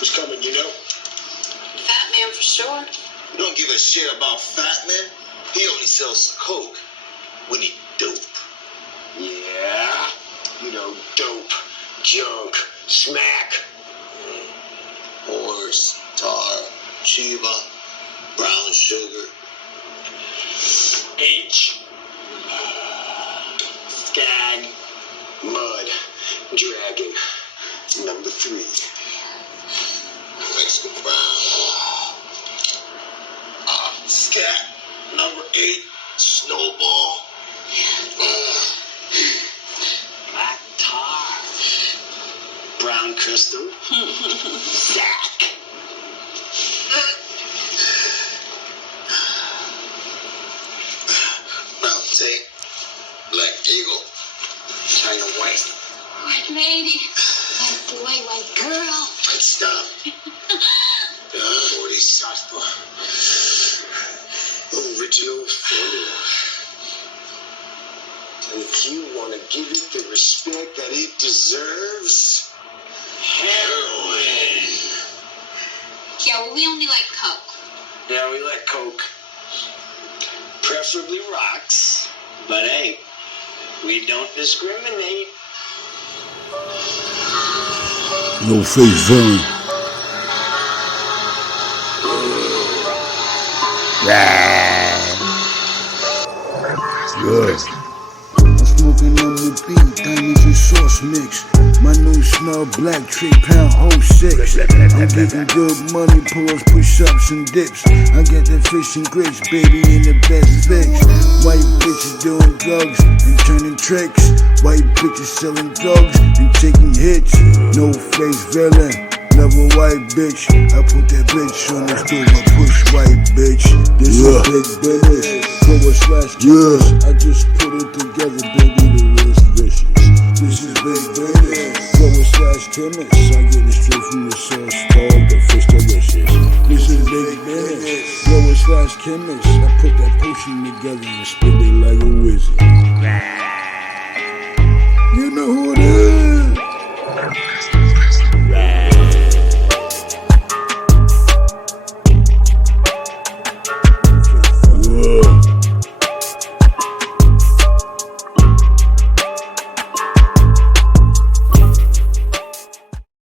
Who's coming, you know? Fat Man for sure. You don't give a shit about Fat Man? He only sells coke. We need dope. Yeah. You know, dope, junk, smack. Horse, tar, Shiva, brown sugar. H. Skag. Mud. Dragon. Number 3. Mexican brown. Scat. Number 8. Snowball. Black tar. Brown crystal. Sack. Brown tape. Black eagle. China white. White lady. That's the way, white girl. White stuff. Bodhisattva. Original formula. And if you want to give it the respect that it deserves, heroin. Yeah, well, we only like Coke. Yeah, we like coke. Preferably rocks. But hey, we don't discriminate. No face villain. Good. I'm smoking on the beat, diamonds and sauce mix. My new smell black, 3 pound whole 6. I'm getting good money, pulls, push-ups and dips. I get that fish and grits, baby, in the best fix. White bitches doing drugs and turning tricks. White bitches selling drugs and taking hits. No face villain, love a white bitch. I put that bitch on the stove, I push white bitch. This is big business, /killers. I just put it together, baby, the wrist vicious. This is big business, /chemist. I get it straight from the source, dog, the fish delicious. This is big business, /chemist. I put that potion together and spit it like a wizard.